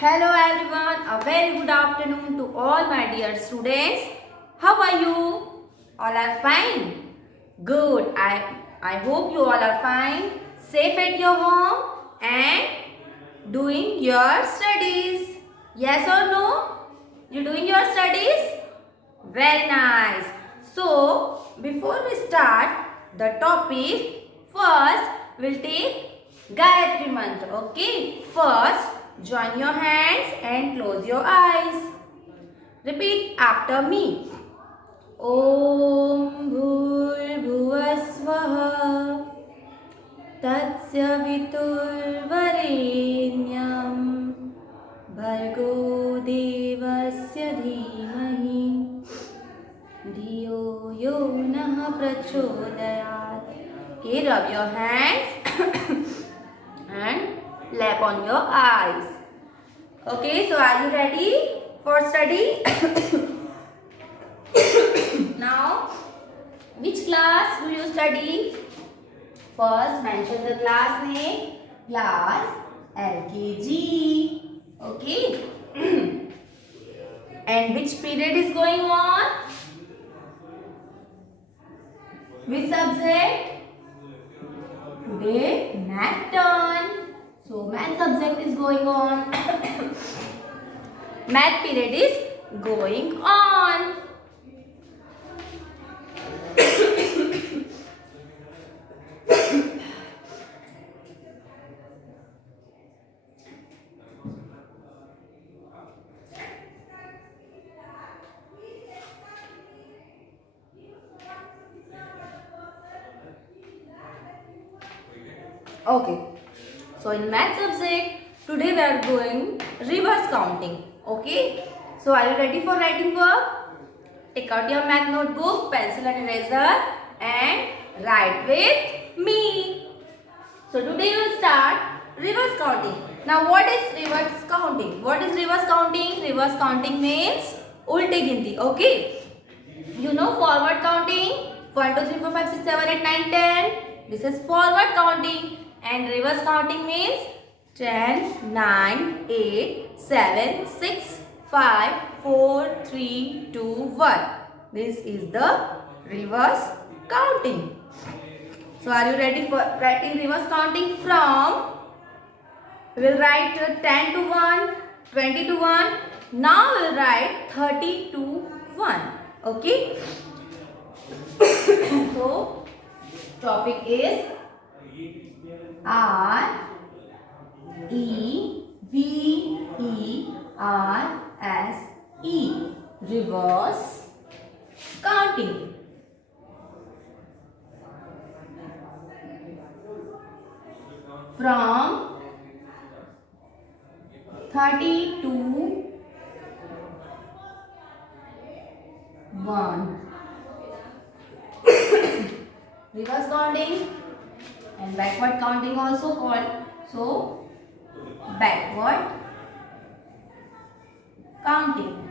Hello everyone, a very good afternoon to all my dear students. How are you? All are fine? Good. I hope you all are fine, safe at your home and doing your studies. Yes or no? You doing your studies? Very nice. So, before we start the topic, first we'll take Gayatri Mantra. Okay? First, join your hands and close your eyes. Repeat after me. Om Bhurbhuvasvaha Tatsya Viturvarenyam Bhargo Devasya Dhimahi Dhiyo Yo Nah Prachodayat. Okay, rub your hands and lap on your eyes. Okay, so are you ready for study? Now, which class do you study? First, mention the class name. Class LKG. Okay. And which period is going on? Which subject? Today, math turn. So, math subject is going on. Math period is going on. Okay. So in math subject, today we are going reverse counting. Okay. So are you ready for writing work? Take out your math notebook, pencil and eraser and write with me. So today we will start reverse counting. Now what is reverse counting? What is reverse counting? Reverse counting means ulte ginti. Okay. You know forward counting 1, 2, 3, 4, 5, 6, 7, 8, 9, 10. This is forward counting. And reverse counting means 10, 9, 8, 7, 6, 5, 4, 3, 2, 1. This is the reverse counting. So are you ready for writing reverse counting from? We will write 10 to 1, 20 to 1. Now we will write 30 to 1. Okay. So topic is R E V E R S E, reverse counting. From 30 to 1. Reverse counting and backward counting also called. So, backward counting.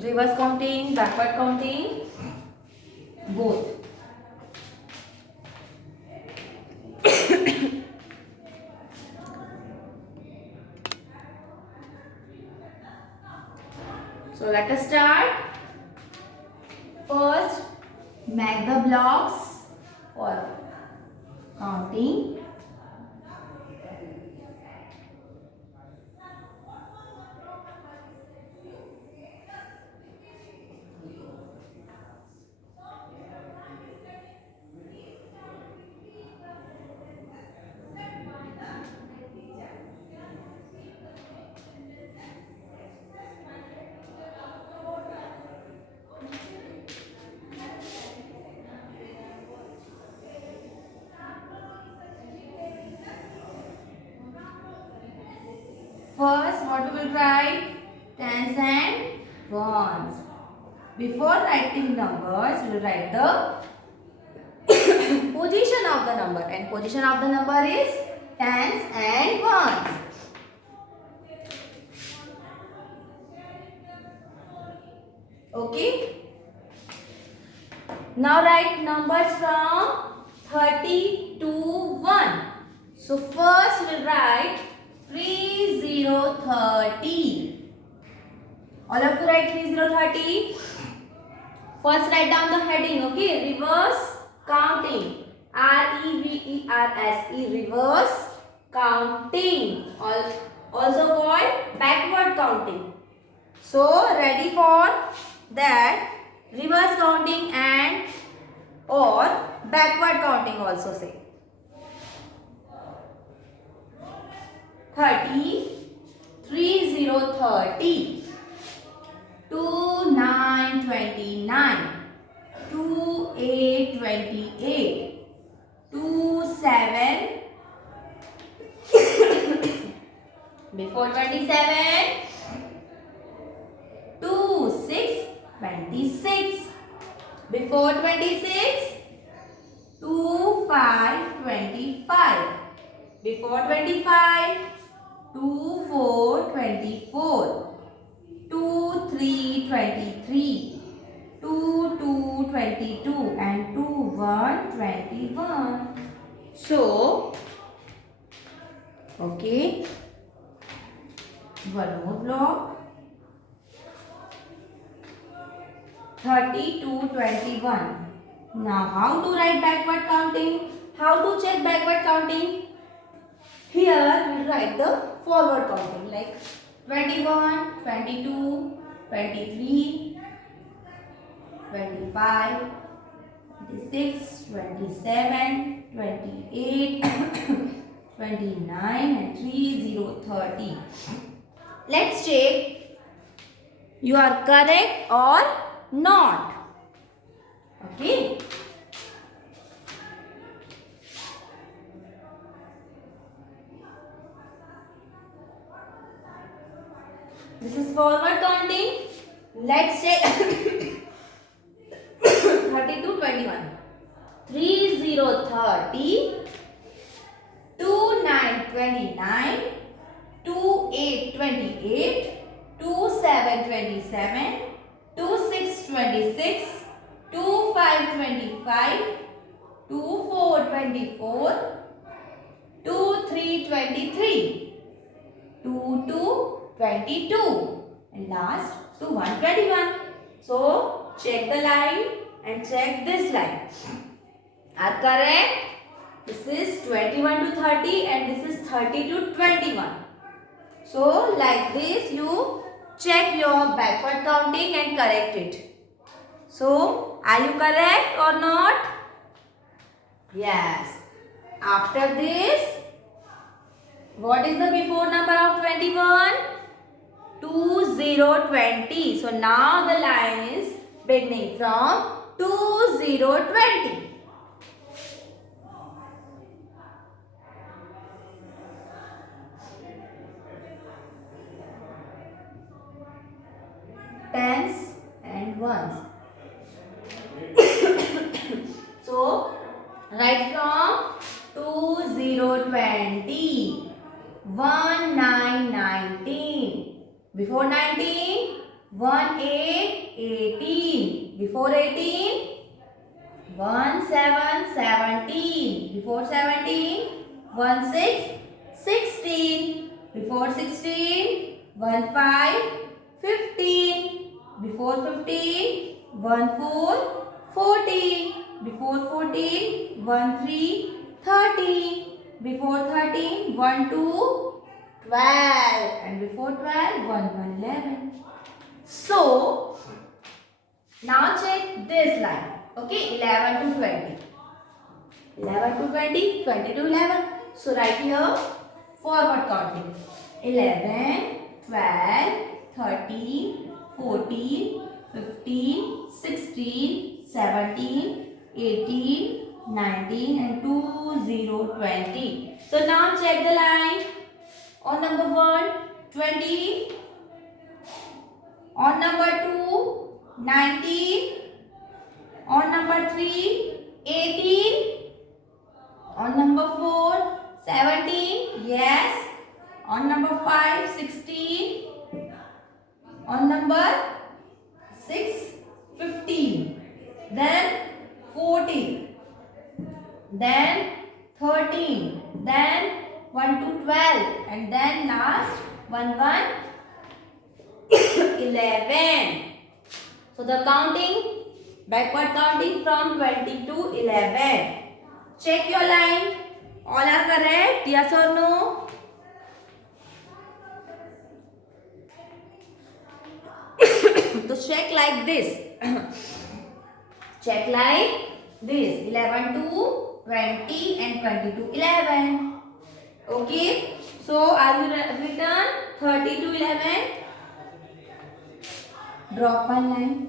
Reverse counting, backward counting, both. So let us start. First, make the blocks for counting. First, what we will write? Tens and ones. Before writing numbers, we will write the position of the number, and position of the number is tens and ones. Okay. Now write numbers from 30 to 1. So first we'll write 3030. All of you write 3030. First write down the heading, okay? Reverse counting. REVERSE, reverse counting. Also called backward counting. So ready for that, reverse counting and or backward counting also say. 30, 3030, 2929, 2828, 27 before 27, 2626, before 26, 2525, before 25, 2424, 2323, 2222 and 2121. So, okay, one more block. 3221. Now how to write backward counting? How to check backward counting? Here we write the forward counting like 21, 22, 23, 25, 26, 27, 28, 29 and 3030. Let's check you are correct or not. Okay. This is forward counting. Let's check 3221. 3030, 2929, 2828, 2727, 2626, 2525, 2424, 2323, 2222 and last to 121. So check the line and check this line. Are correct? This is 21 to 30 and this is 30 to 21. So like this you check your backward counting and correct it. So are you correct or not? Yes. After this, what is the before number of 21? 2020. So now the line is beginning from 2020. Tens and ones. So right from 2020. 1919. Before 19, 1818. Before 18, 1717. Before 17, 1616. Before 16, 1515. Before 15, 1414. Before 14, 1313. Before 13, 12 and before 12, 11. So, now check this line. Okay, 11 to 20. 11 to 20, 20 to 11. So, write here forward counting. 11, 12, 13, 14, 15, 16, 17, 18, 19 and 2020. So now check the line. On number 1, 20. On number 2, 19. On number 3, 18. On number 4, 17. Yes. On number 5, 16. On number 6, 15. Then 14. Then 13, then 1 to 12, and then last 1 1 11. So the counting, backward counting from 20 to 11. Check your line. All are correct? Yes or no? So check like this. Check like this. 11 to 20 and 20 to 11. Okay. So are you written 30 to 11? Drop one line.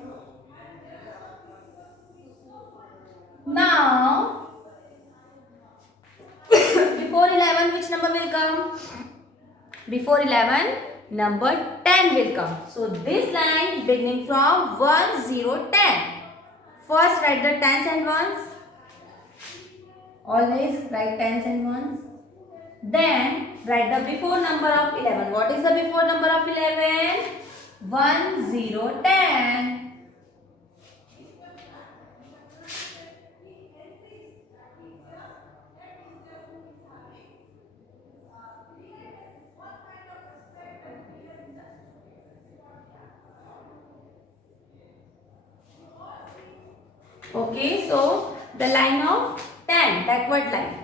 Now, before 11, which number will come? Before 11, number 10 will come. So, this line beginning from 1, 0, 10. First, write the tens and ones. Always write tens and ones. Then, write the before number of 11. What is the before number of 11? 1, 0, 10. Okay, so the line of 10, backward line.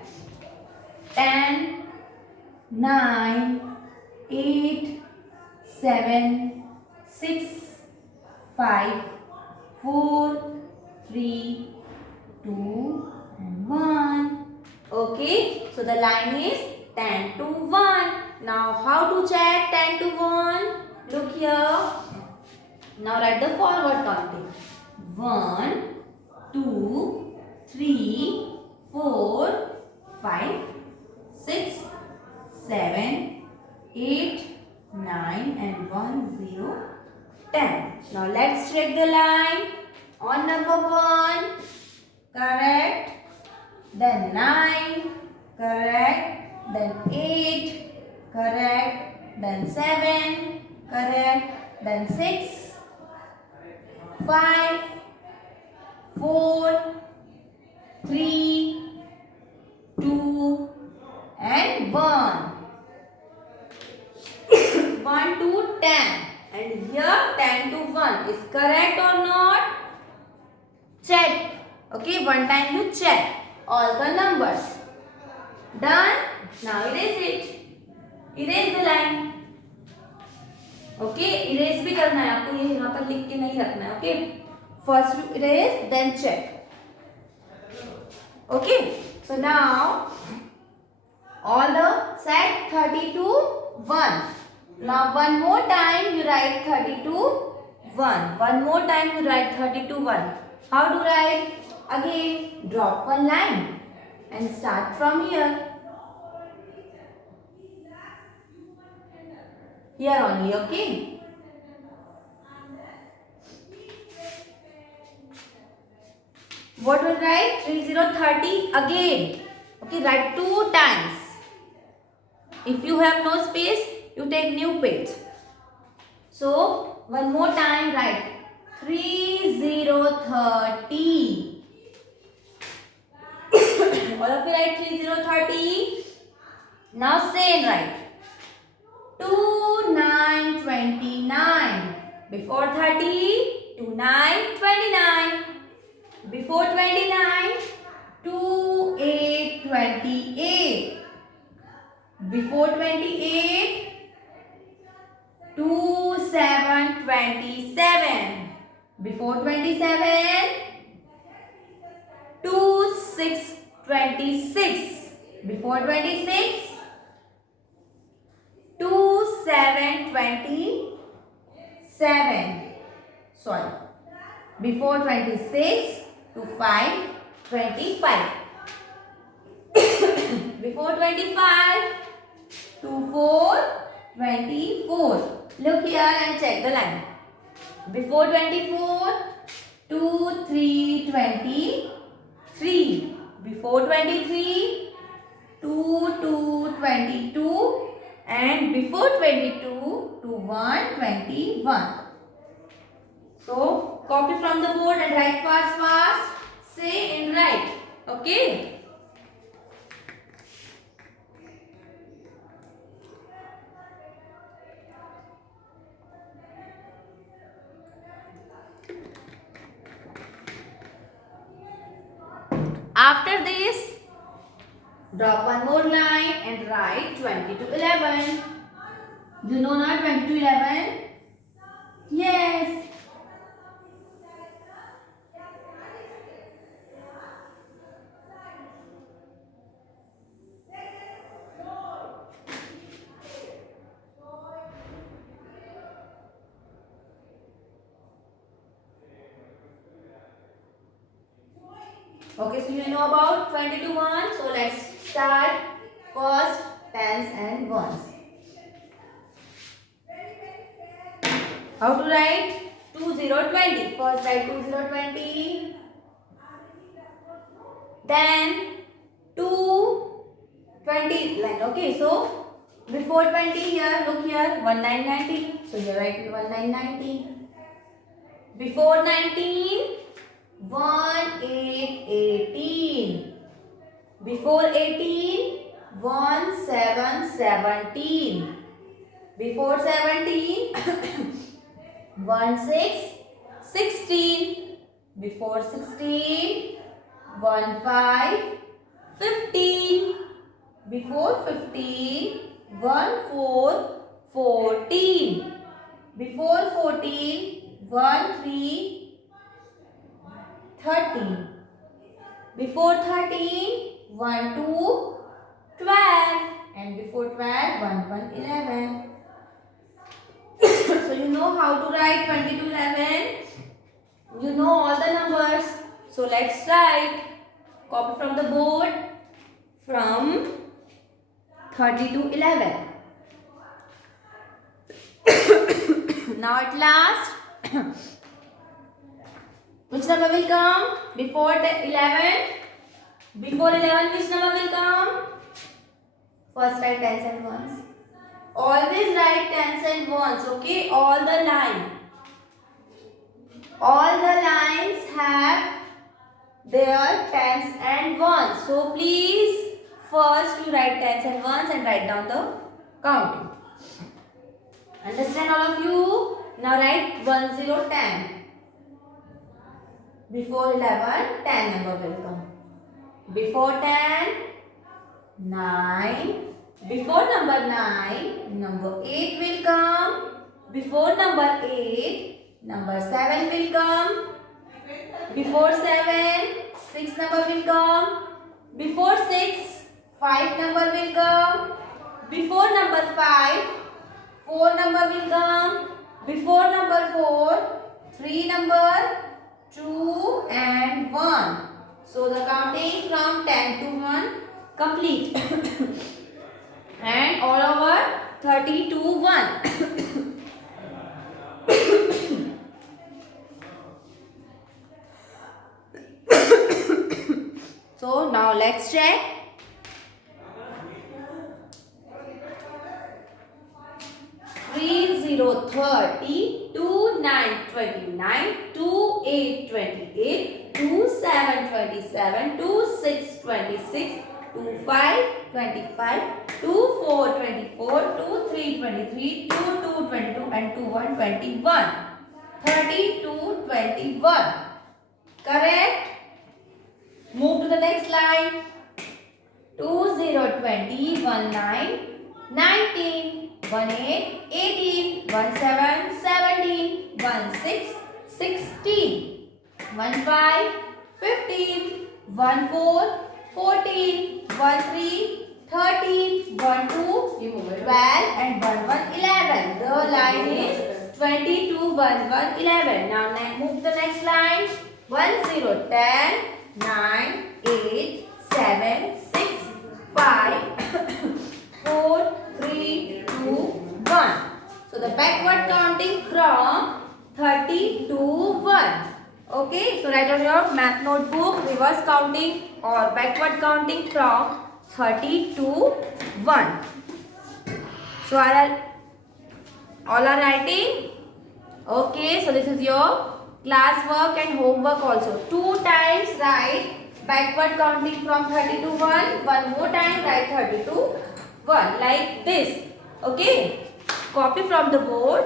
10, 9, 8, 7, 6, 5, 4, 3, 2, and 1. Okay, so the line is 10 to 1. Now, how to check 10 to 1? Look here. Now, write the forward counting. 1, 2, 3, 4, 5, 6, 7, 8, 9, and 1, 0, 10. Now let's check the line. On number 1, correct. Then 9, correct. Then 8, correct. Then 7, correct. Then 6, 5, 4, 3, 2, and 1. 1 to 10. And here 10 to 1 is correct or not? Check. Okay, one time you check all the numbers. Done? Now erase it. Erase the line. Okay, erase भी करना है आपको, ये यहाँ पर लिख के नहीं रखना है. Okay, first you erase, then check. Okay, so now all the set 30 to 1. Now one more time you write 30 to 1. One more time you write 30 to 1. How to write? Again, drop one line and start from here. Here only, okay? What will write? 30, 30 again. Okay, write 2 times. If you have no space, you take new page. So, one more time write 30, 30. All of you write 30, 30. Now same write. 2, 9, 29. Before 30, 2, 9, 29. Before 29, 2, 8, 28. Before 28, 2, 7, 27. Before 27, 2, 6, 26. Before 26, 2, 7, 27. Sorry. Before 26, 2, 5, 25. Before 25, 2, 4, 24. Look here and check the line. Before 24, 2, 3, 23. Before 23, 2, 2, 22. And before 22, 2, 1, 21. So, copy from the board and write fast, fast. Say and write. Okay. After this, drop one more line and write 20 to 11. Do you know now 20 to 11? Yes. Okay, so you know about 20 to 1. So let's start first tens and ones. How to write 2020? First write 2020. Then 220 line. Okay, so before 20 here, look here, 1990. So you write 1990. Before 19, 1818. Before 18, 1717. Before 17, 1616. Before 16, 1515. Before 15, 1414. Before 14, 13. Before 13, 12. And before 12, 11. So you know how to write 20 to 11. You know all the numbers. So let's write. Copy from the board from 30 to 11. Now at last, which number will come? Before the 11? Before 11, which number will come? First write tens and ones. Always write tens and ones, okay? All the lines have their tens and ones. So please, first you write tens and ones and write down the counting. Understand all of you? Now write 10, 10. Before 11, 10 number will come. Before 10, 9. Before number 9, number 8 will come. Before number 8, number 7 will come. Before 7, 6 number will come. Before 6, 5 number will come. Before number 5, 4 number will come. Before number 4, 3 number, 2 and 1. So the counting from 10 to 1 complete. And all over 30 to 1. So now let's check. 30, 30, 29, 29, 28, 28, 27, 27, 26, 26, 25, 25, 24, 24, 23, 23, 22, 22 and 21, 21. 30 to 21. Correct? Move to the next line. 20, 20, 19, 19, 18, 18, 17, 17, 16, 16, 15, 15, 14, 14, 13, 13, 12, 12 and 11. The line is 20 to 11. Now move to the next line. 10, 10, 9, 8, 7, 6, 5, 4, 3, 2, 1. So the backward counting from 30 to 1. Okay, so write on your math notebook reverse counting or backward counting from 30 to 1. So all are writing? Okay, so this is your class work and homework also. 2 times write backward counting from 30 to 1. One more time write 30 to 1 like this. Okay, copy from the board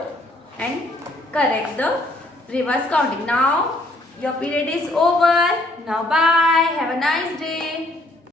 and correct the reverse counting. Now Your period is over. Now bye. Have a nice day.